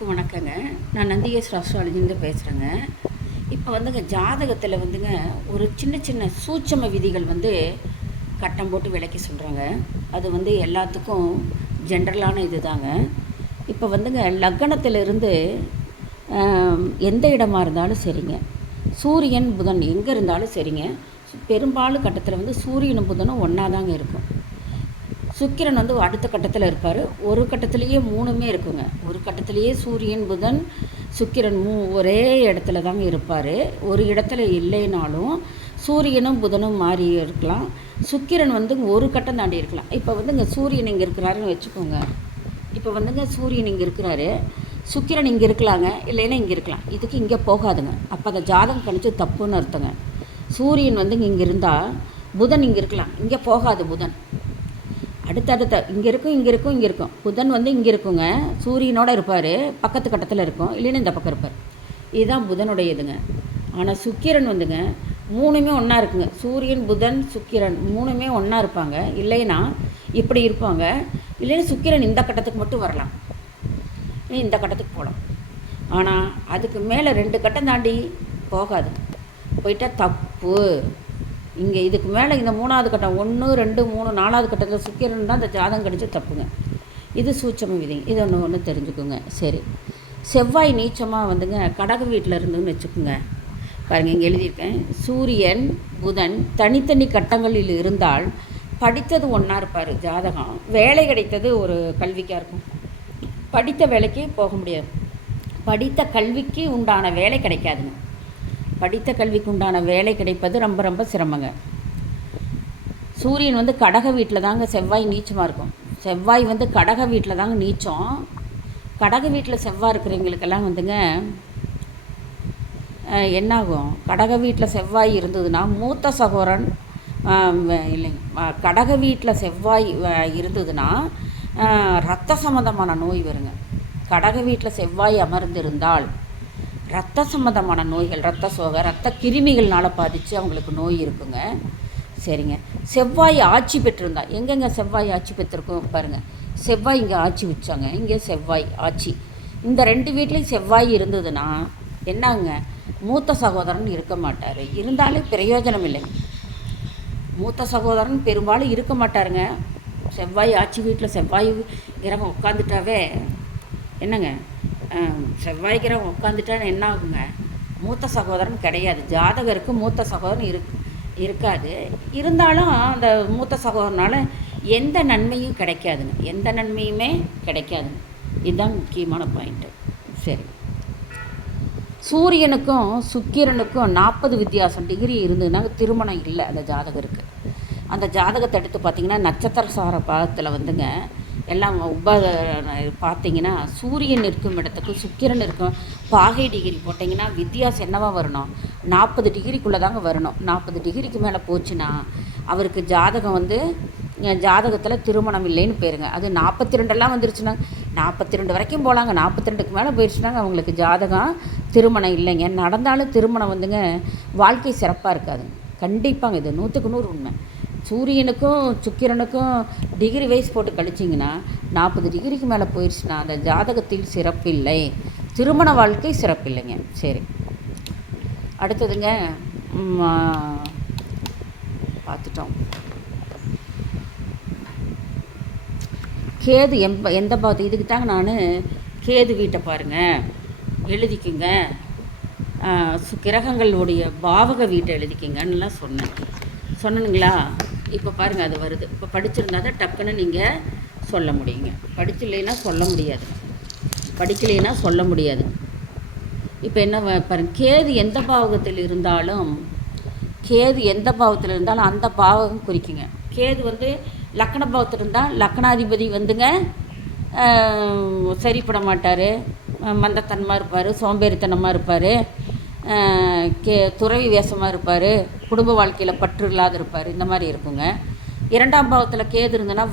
எல்லாருக்கும் வணக்கங்க. நான் நந்திகேஸ்வர அஸ்ட்ராலஜிலேருந்து பேசுகிறேங்க. இப்போ வந்துங்க ஜாதகத்தில் வந்துங்க ஒரு சின்ன சின்ன சூட்சம விதிகள் கட்டம் போட்டு விளக்கி சொல்கிறாங்க. அது எல்லாத்துக்கும் ஜென்ரலான இது தாங்க. இப்போ லக்னத்திலிருந்து எந்த இடமா இருந்தாலும் சரிங்க, சூரியன் புதன் எங்கே இருந்தாலும் சரிங்க, பெரும்பாலும் கட்டத்தில் சூரியனும் புதனும் ஒன்றா தாங்க இருக்கும். சுக்கிரன் அடுத்த கட்டத்தில் இருப்பார். ஒரு கட்டத்திலேயே மூணுமே இருக்குங்க. ஒரு கட்டத்திலேயே சூரியன் புதன் சுக்கிரன் ஒரே இடத்துல தாங்க இருப்பார். ஒரு இடத்துல இல்லைனாலும் சூரியனும் புதனும் மாறி இருக்கலாம். சுக்கிரன் ஒரு கட்டம் தாண்டி இருக்கலாம். இப்போ இங்கே சூரியன் இங்கே இருக்கிறாருன்னு வச்சுக்கோங்க. இப்போ சூரியன் இங்கே இருக்கிறாரு, சுக்கிரன் இங்கே இருக்கலாங்க, இல்லைன்னா இங்கே இருக்கலாம். இதுக்கு இங்கே போகாதுங்க. அப்போ அந்த ஜாதகம் கணிச்சு தப்புன்னு அர்த்தங்க. சூரியன் இங்கே இருந்தால் புதன் இங்கே இருக்கலாம், இங்கே போகாது. புதன் அடுத்தடுத்த இங்கே இருக்கும், இங்கே இருக்கும், இங்கே இருக்கும். புதன் இங்கே இருக்குங்க, சூரியனோடு இருப்பார், பக்கத்து கட்டத்தில் இருக்கும், இல்லைன்னா இந்த பக்கம் இருப்பார். இதுதான் புதனுடைய இதுங்க. ஆனால் சுக்கிரன் மூணுமே ஒன்றா இருக்குங்க. சூரியன் புதன் சுக்கிரன் மூணுமே ஒன்றா இருப்பாங்க. இல்லைன்னா இப்படி இருப்பாங்க, இல்லைன்னா சுக்கிரன் இந்த கட்டத்துக்கு மட்டும் வரலாம், இந்த கட்டத்துக்கு போகலாம். ஆனால் அதுக்கு மேலே 2 கட்டம் தாண்டி போகாது. போயிட்டால் தப்பு. இங்கே இதுக்கு மேலே இந்த 3வது கட்டம் 1 2 3 4வது கட்டத்தில் சுக்கிரன் தான் இந்த ஜாதகம் கடிச்சு தப்புங்க. இது சூட்சம விதிங்க. இது ஒன்று தெரிஞ்சுக்குங்க. சரி, செவ்வாய் நீச்சமாக கடக வீட்டில் இருந்துன்னு வச்சுக்கோங்க. பாருங்கள், இங்கே எழுதியிருக்கேன். சூரியன் புதன் தனித்தனி கட்டங்களில் இருந்தால் படித்தது ஒன்றா இருப்பார் ஜாதகம். வேலை கிடைத்தது ஒரு கல்விக்காக இருக்கும். படித்த வேலைக்கு போக முடியாது. படித்த கல்விக்கு உண்டான வேலை கிடைக்காதுங்க. படித்த கல்விக்கு உண்டான வேலை கிடைப்பது ரொம்ப ரொம்ப சிரமங்க. சூரியன் கடக வீட்டில் தாங்க செவ்வாய் நீச்சமாக இருக்கும். செவ்வாய் கடக வீட்டில் தாங்க நீச்சம். கடக வீட்டில் செவ்வாய் இருக்கிறவங்களுக்கெல்லாம் என்னாகும், கடக வீட்டில் செவ்வாய் இருந்ததுன்னா மூத்த சகோதரன் இல்லைங்க, கடக வீட்டில் செவ்வாய் இருந்ததுன்னா இரத்த சம்பந்தமான நோய் வருங்க. கடக வீட்டில் செவ்வாய் அமர்ந்திருந்தால் இரத்த சம்பந்தமான நோய்கள், இரத்த சோகை, இரத்த கிருமிகள்னால் பாதித்து அவங்களுக்கு நோய் இருக்குங்க. சரிங்க, செவ்வாய் ஆட்சி பெற்றிருந்தா, எங்கெங்க செவ்வாய் ஆட்சி பெற்றிருக்கோம் பாருங்கள். செவ்வாய் இங்கே ஆட்சி வச்சாங்க, இங்கே செவ்வாய் ஆட்சி. இந்த 2 வீட்லேயும் செவ்வாய் இருந்ததுன்னா என்னங்க, மூத்த சகோதரன் இருக்க மாட்டார். இருந்தாலும் பிரயோஜனம் இல்லைங்க. மூத்த சகோதரன் பெரும்பாலும் இருக்க மாட்டாருங்க. செவ்வாய் ஆட்சி வீட்டில் செவ்வாய் கிரகம் உட்காந்துட்டாவே என்னங்க, செவ்வாய் கிரகம் உட்காந்துட்டான்னு என்ன ஆகுங்க, மூத்த சகோதரன் கிடையாது. ஜாதகருக்கு மூத்த சகோதரன் இருக்காது. இருந்தாலும் அந்த மூத்த சகோதரனால் எந்த நன்மையும் கிடைக்காதுங்க. எந்த நன்மையுமே கிடைக்காதுங்க. இதுதான் முக்கியமான பாயிண்ட்டு. சரி, சூரியனுக்கும் சுக்கிரனுக்கும் 40 வித்தியாசம் டிகிரி இருந்ததுன்னா திருமணம் இல்லை அந்த ஜாதகருக்கு. அந்த ஜாதகத்தை எடுத்து பார்த்திங்கன்னா நட்சத்திர சார பாகத்தில் எல்லாம் பார்த்திங்கன்னா சூரியன் இருக்கும் இடத்துக்கு சுக்கிரன் இருக்கும் பாகை டிகிரி போட்டிங்கன்னா வித்தியாசம் என்னவாக வரணும், 40 டிகிரிக்குள்ளே தாங்க வரணும். 40 டிகிரிக்கு மேலே போச்சுன்னா அவருக்கு ஜாதகம் ஜாதகத்தில் திருமணம் இல்லைன்னு பேருங்க. அது 42 வந்துருச்சுன்னா 42 வரைக்கும் போகலாங்க. 42க்கு மேலே போயிடுச்சுனாங்க அவங்களுக்கு ஜாதகம் திருமணம் இல்லைங்க. நடந்தாலும் திருமணம் வாழ்க்கை சிறப்பாக இருக்காதுங்க. கண்டிப்பாங்க, இது 100க்கு 100 உண்மை. சூரியனுக்கும் சுக்கிரனுக்கும் டிகிரி வைஸ் போட்டு கழிச்சிங்கன்னா 40 டிகிரிக்கு மேலே போயிடுச்சுன்னா அந்த ஜாதகத்தில் சிறப்பில்லை, திருமண வாழ்க்கை சிறப்பில்லைங்க. சரி, அடுத்ததுங்க பார்த்துட்டோம். கேது எந்த பாவத்து, இதுக்கு தாங்க நான் கேது வீட்டை பாருங்கள் எழுதிக்குங்க, கிரகங்களுடைய பாவக வீட்டை எழுதிக்கிங்கன்னுலாம் சொன்னனுங்களா. இப்போ பாருங்கள், அது வருது. இப்போ படிச்சிருந்தா தான் டக்குன்னு நீங்கள் சொல்ல முடியுங்க. படிச்சில்லைன்னா சொல்ல முடியாது, படிக்கலைன்னா சொல்ல முடியாது. இப்போ என்ன பாருங்கள், கேது எந்த பாவகத்தில் இருந்தாலும் அந்த பாவகம் குறிக்குங்க. கேது லக்கண பாவத்தில் இருந்தால் லக்கணாதிபதி சரிப்பட மாட்டார், மந்தத்தனமாக இருப்பார், சோம்பேறித்தனமாக இருப்பார், துறவி வேஷமாக இருப்பார், குடும்ப வாழ்க்கையில் பற்று இல்லாத இருப்பார், இந்த மாதிரி இருக்குங்க. 2ஆம் பாவத்தில் கேது இருந்ததுன்னா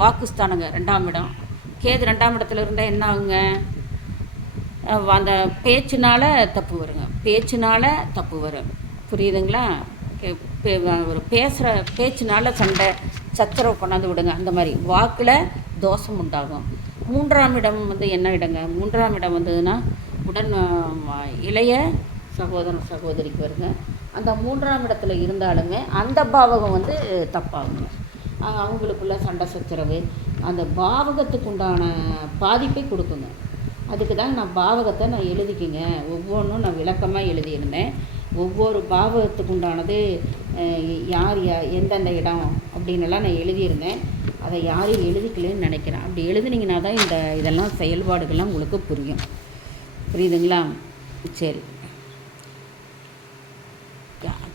வாக்குஸ்தானங்க 2ஆம் இடம். கேது 2ஆம் இடத்துல இருந்தால் என்ன ஆகுங்க, அந்த பேச்சினால் தப்பு வருங்க. பேச்சினால் தப்பு வரும், புரியுதுங்களா. ஒரு பேசுகிற பேச்சினால் சண்டை சச்சரவு கொண்டாந்து விடுங்க. அந்த மாதிரி வாக்கில் தோஷம் உண்டாகும். மூன்றாம் இடம் வந்து என்ன இடங்க? மூன்றாம் இடம் வந்ததுன்னா உடன் இளைய சகோதரன் சகோதரிக்கு வருங்க. அந்த மூன்றாம் இடத்துல இருந்தாலுமே அந்த பாவகம் வந்து தப்பாகுங்க. அவங்களுக்குள்ள சண்டை சச்சரவு அந்த பாவகத்துக்கு உண்டான பாதிப்பை கொடுக்குங்க. அதுக்கு தான் நான் பாவகத்தை நான் எழுதிக்கிங்க, ஒவ்வொன்றும் நான் விளக்கமாக எழுதியிருந்தேன். ஒவ்வொரு பாவகத்துக்கு உண்டானது யார் எந்தெந்த இடம் அப்படின்னுலாம் நான் எழுதியிருந்தேன். அதை யாரும் எழுதிக்கலன்னு நினைக்கிறேன். அப்படி எழுதுனீங்கன்னா தான் இதெல்லாம் செயல்பாடுகள்லாம் உங்களுக்கு புரியும். புரியுதுங்களா? சரி.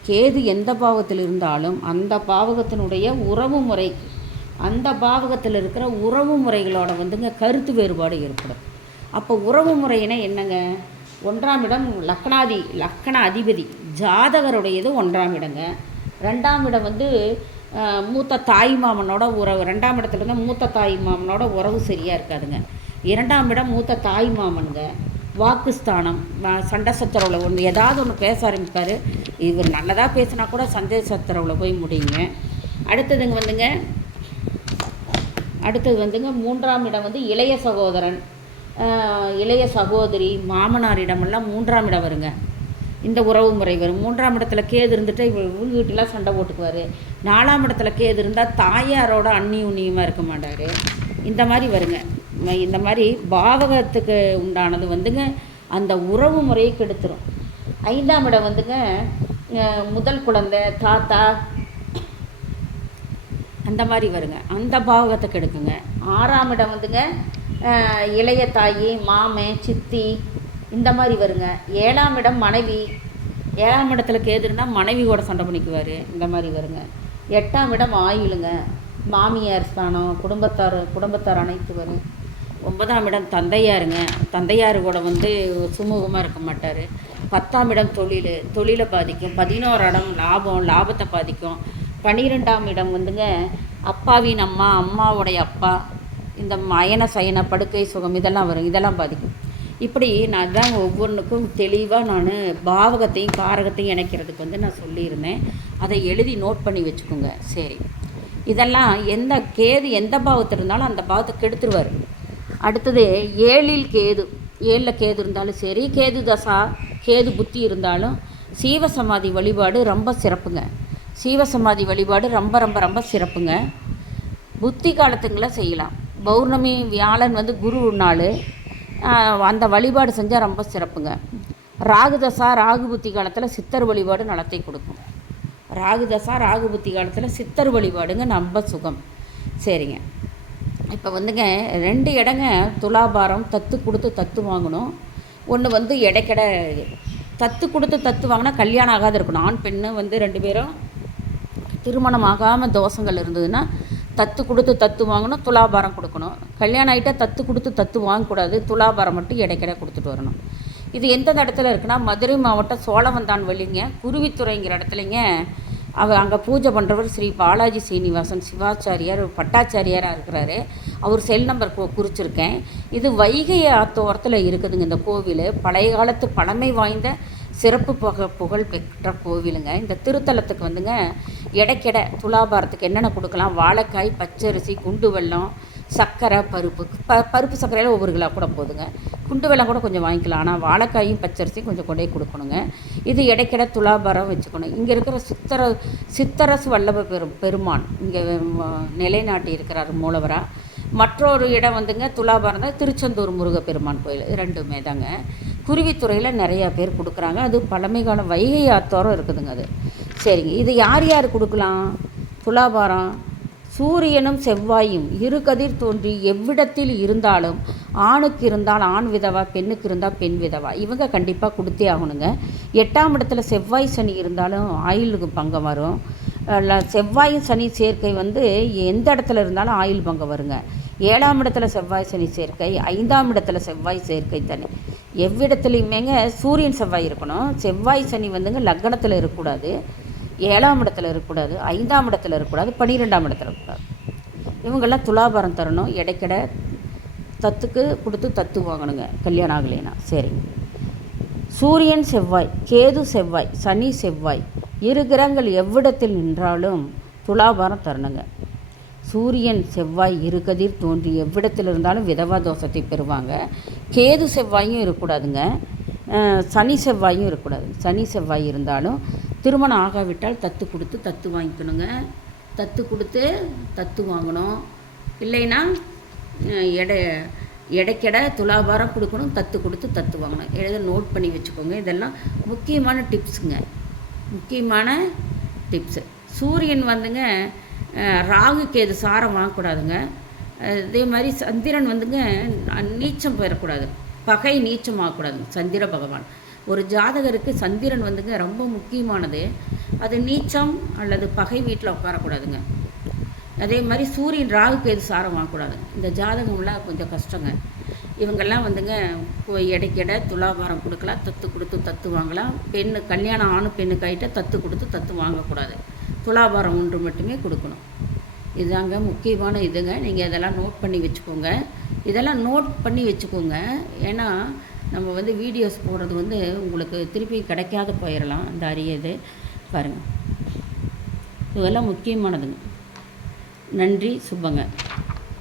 கேது எந்த பாவத்தில் இருந்தாலும் அந்த பாவகத்தினுடைய உறவு முறை, அந்த பாவகத்தில் இருக்கிற உறவு முறைகளோட வந்துங்க கருத்து வேறுபாடு ஏற்படும். அப்போ உறவு முறையினா என்னங்க? 1ஆம் இடம் லக்கண அதிபதி ஜாதகருடையது 1ஆம் இடங்க. 2ஆம் இடம் வந்து மூத்த தாய் மாமனோட உறவு. 2ஆம் இடத்துல இருந்தால் மூத்த தாய் மாமனோட உறவு சரியாக இருக்காதுங்க. 2ஆம் இடம் மூத்த தாய் மாமனுங்க. வாக்குஸ்தானம், சண்டை சச்சரவில் ஒன்று ஏதாவது ஒன்று பேச ஆரம்பிப்பார். இவர் நல்லதாக பேசினா கூட சண்டை சச்சரவில் போய் முடியுங்க. அடுத்தது வந்துங்க 3ஆம் இடம் வந்து இளைய சகோதரன், இளைய சகோதரி, மாமனாரிடமெல்லாம் 3ஆம் இடம் வருங்க. இந்த உறவு முறை வரும். 3ஆம் இடத்துல கேது இருந்துட்டு இவர் வீட்டெலாம் சண்டை போட்டுக்குவார். 4ஆம் இடத்துல கேது இருந்தால் தாயாரோட அந்நியுன்னியமாக இருக்க மாட்டார். இந்த மாதிரி வருங்க. இந்த மாதிரி பாவகத்துக்கு உண்டானது வந்துங்க அந்த உறவு முறையை கெடுத்துரும். 5ஆம் இடம் வந்துங்க முதல் குழந்தை, தாத்தா, அந்த மாதிரி வருங்க. அந்த பாவகத்தை கெடுக்குங்க. 6ஆம் இடம் வந்துங்க இளைய தாயி, மாமன், சித்தி, இந்த மாதிரி வருங்க. 7ஆம் இடம் மனைவி. 7ஆம் இடத்துல கேது இருந்தால் மனைவி கூட சண்டை பண்ணிக்குவார். இந்த மாதிரி வருங்க. 8ஆம் இடம் ஆயுளுங்க. மாமியார் ஸ்தானம், குடும்பத்தார் அனைத்து வரும். 9ஆம் இடம் தந்தையாருங்க. தந்தையார் கூட வந்து சுமூகமாக இருக்க மாட்டார். 10ஆம் இடம் தொழிலை பாதிக்கும். 11ஆம் இடம் லாபத்தை பாதிக்கும். 12ஆம் இடம் வந்துங்க அப்பாவின் அம்மா, அம்மாவுடைய அப்பா, இந்த அயன சயன படுக்கை சுகம் இதெல்லாம் வரும். இதெல்லாம் பாதிக்கும். இப்படி நான் தான் ஒவ்வொன்றுக்கும் தெளிவாக நான் பாவகத்தையும் காரகத்தையும் இணைக்கிறதுக்கு வந்து நான் சொல்லியிருந்தேன். அதை எழுதி நோட் பண்ணி வச்சுக்கோங்க. சரி. இதெல்லாம் கேது எந்த பாவத்தில் இருந்தாலும் அந்த பாவத்தை கெடுத்துருவார். அடுத்தது 7இல் கேது. 7இல் கேது இருந்தாலும் சரி, கேது தசா, கேது புத்தி இருந்தாலும் சீவசமாதி வழிபாடு ரொம்ப சிறப்புங்க. சீவசமாதி வழிபாடு ரொம்ப ரொம்ப ரொம்ப சிறப்புங்க. புத்தி காலத்துங்களை செய்யலாம். பௌர்ணமி வியாழன் வந்து குரு நாள், அந்த வழிபாடு செஞ்சால் ரொம்ப சிறப்புங்க. ராகு தசா ராகு புத்தி காலத்தில் சித்தர் வழிபாடு நலத்தை கொடுக்கும். ராகு தசா ராகு புத்தி காலத்தில் சித்தர் வழிபாடுங்க ரொம்ப சுகம். சரிங்க. இப்போ வந்துங்க 2 இடங்க துலாபாரம் தத்து கொடுத்து தத்து வாங்கணும். ஒன்று வந்து இடைக்கட தத்து கொடுத்து தத்து வாங்கினா கல்யாணம் ஆகாது இருக்கணும். ஆண் பெண்ணு வந்து 2 பேரும் திருமணம் ஆகாமல் தோஷங்கள் இருந்ததுன்னா தத்து கொடுத்து தத்து வாங்கணும், துலாபாரம் கொடுக்கணும். கல்யாணம் ஆகிட்டால் தத்து கொடுத்து தத்து வாங்கக்கூடாது, துலாபாரம் மட்டும் இடைக்கட கொடுத்துட்டு வரணும். இது எந்தெந்த இடத்துல இருக்குன்னா மதுரை மாவட்டம் சோழவந்தான் வழிங்க, குருவித்துறைங்கிற இடத்துலைங்க. அங்கே பூஜை பண்ணுறவர் ஸ்ரீ பாலாஜி சீனிவாசன் சிவாச்சாரியார் பட்டாச்சாரியாராக இருக்கிறாரு. அவர் செல் நம்பர் குறிச்சிருக்கேன். இது வைகை ஆத்தோரத்தில் இருக்குதுங்க. இந்த கோவில் பழைய காலத்து பழமை வாய்ந்த சிறப்பு புகழ் பெற்ற கோவிலுங்க. இந்த திருத்தலத்துக்கு வந்துங்க இடைக்கடை துலாபாரத்துக்கு என்னென்ன கொடுக்கலாம்? வாழைக்காய், பச்சரிசி, குண்டு வெல்லம், சர்க்கரை, பருப்பு சர்க்கரையில் ஒவ்வொரு கிலோ கூட போதுங்க. குண்டு வெல்லம் கூட கொஞ்சம் வாங்கிக்கலாம். ஆனால் வாழைக்காயும் பச்சரிசியும் கொஞ்சம் கொண்டே கொடுக்கணுங்க. இது இடைக்கடை துலாபாரம் வச்சுக்கணும். இங்கே இருக்கிற சித்தரசு வல்லப பெருமான் இங்கே நிலைநாட்டி இருக்கிறார் மூலவராக. மற்றொரு இடம் வந்துங்க துலாபாரம் தான் திருச்செந்தூர் முருகப்பெருமான் கோயில். 2மே தாங்க. குருவித்துறையில் நிறையா பேர் கொடுக்குறாங்க. அது பழமை கால வைகை ஆத்தோரம் இருக்குதுங்க. அது சரிங்க. இது யார் கொடுக்கலாம்? துலாபாரம் சூரியனும் செவ்வாயும் இரு கதிர் தோன்றி எவ்விடத்தில் இருந்தாலும் ஆணுக்கு இருந்தால் ஆண் விதவா, பெண்ணுக்கு இருந்தால் பெண் விதவா, இவங்க கண்டிப்பாக கொடுத்தே ஆகணுங்க. 8ஆம் இடத்துல செவ்வாய் சனி இருந்தாலும் ஆயுளுக்கு பங்கம் வரும். செவ்வாயும் சனி சேர்க்கை வந்து எந்த இடத்துல இருந்தாலும் ஆயுள் பங்கம் வருங்க. 7ஆம் இடத்துல செவ்வாய் சனி சேர்க்கை, 5ஆம் இடத்துல செவ்வாய் சேர்க்கை தனி. எவ்விடத்துலையுமேங்க சூரியன் செவ்வாய் இருக்கணும். செவ்வாய் சனி வந்துங்க லக்னத்தில் இருக்கக்கூடாது, 7ஆம் இடத்துல இருக்கக்கூடாது, 5ஆம் இடத்துல இருக்கக்கூடாது, 12ஆம் இடத்துல இருக்கக்கூடாது. இவங்கெல்லாம் துலாபாரம் தரணும். இடைக்கடை தத்துக்கு கொடுத்து தத்து வாங்கணுங்க கல்யாணம் ஆகலைன்னா. சரிங்க. சூரியன் செவ்வாய், கேது செவ்வாய், சனி செவ்வாய், 2 கிரகங்கள் எவ்விடத்தில் நின்றாலும் துலாபாரம் தரணுங்க. சூரியன் செவ்வாய் இருகதிர் தோன்றி எவ்விடத்தில் இருந்தாலும் விதவா தோஷத்தை பெறுவாங்க. கேது செவ்வாயும் இருக்கக்கூடாதுங்க. சனி செவ்வாயும் இருக்கக்கூடாது. சனி செவ்வாய் இருந்தாலும் திருமணம் ஆகாவிட்டால் தத்து கொடுத்து தத்து வாங்கிக்கணுங்க. தத்து கொடுத்து தத்து வாங்கணும். இல்லைன்னா எடைக்கெடை துலாபாரம் கொடுக்கணும். தத்து கொடுத்து தத்து வாங்கணும். நோட் பண்ணி வச்சுக்கோங்க. இதெல்லாம் முக்கியமான டிப்ஸுங்க. முக்கியமான டிப்ஸு. சூரியன் வந்துங்க ராகு கேது சாரம் வாங்கக்கூடாதுங்க. அதே மாதிரி சந்திரன் வந்துங்க நீச்சம் பெறக்கூடாது. பகை நீச்சம் ஆகக்கூடாதுங்க. சந்திர பகவான் ஒரு ஜாதகருக்கு சந்திரன் வந்துங்க ரொம்ப முக்கியமானது. அது நீச்சம் அல்லது பகை வீட்டில் உட்காரக்கூடாதுங்க. அதே மாதிரி சூரியன் ராகு கேது சாரம் வாங்கக்கூடாது. இந்த ஜாதகம்லாம் கொஞ்சம் கஷ்டங்க. இவங்கெல்லாம் வந்துங்க எடைக்கெடை துலாபாரம் கொடுக்கலாம். தத்து கொடுத்து தத்து வாங்கலாம். பெண்ணு கல்யாணம் ஆணு பெண்ணுக்கு ஆகிட்ட தத்து கொடுத்து தத்து வாங்கக்கூடாது. துலாபாரம் ஒன்று மட்டுமே கொடுக்கணும். இதுதாங்க முக்கியமான இதுங்க. நீங்கள் இதெல்லாம் நோட் பண்ணி வச்சுக்கோங்க. இதெல்லாம் நோட் பண்ணி வச்சுக்கோங்க. ஏன்னா நம்ம வந்து வீடியோஸ் போடுறது வந்து உங்களுக்கு திருப்பி கிடைக்காத போயிடலாம். அந்த அரியது பாருங்கள். இதெல்லாம் முக்கியமானதுங்க. நன்றி. சுபங்க.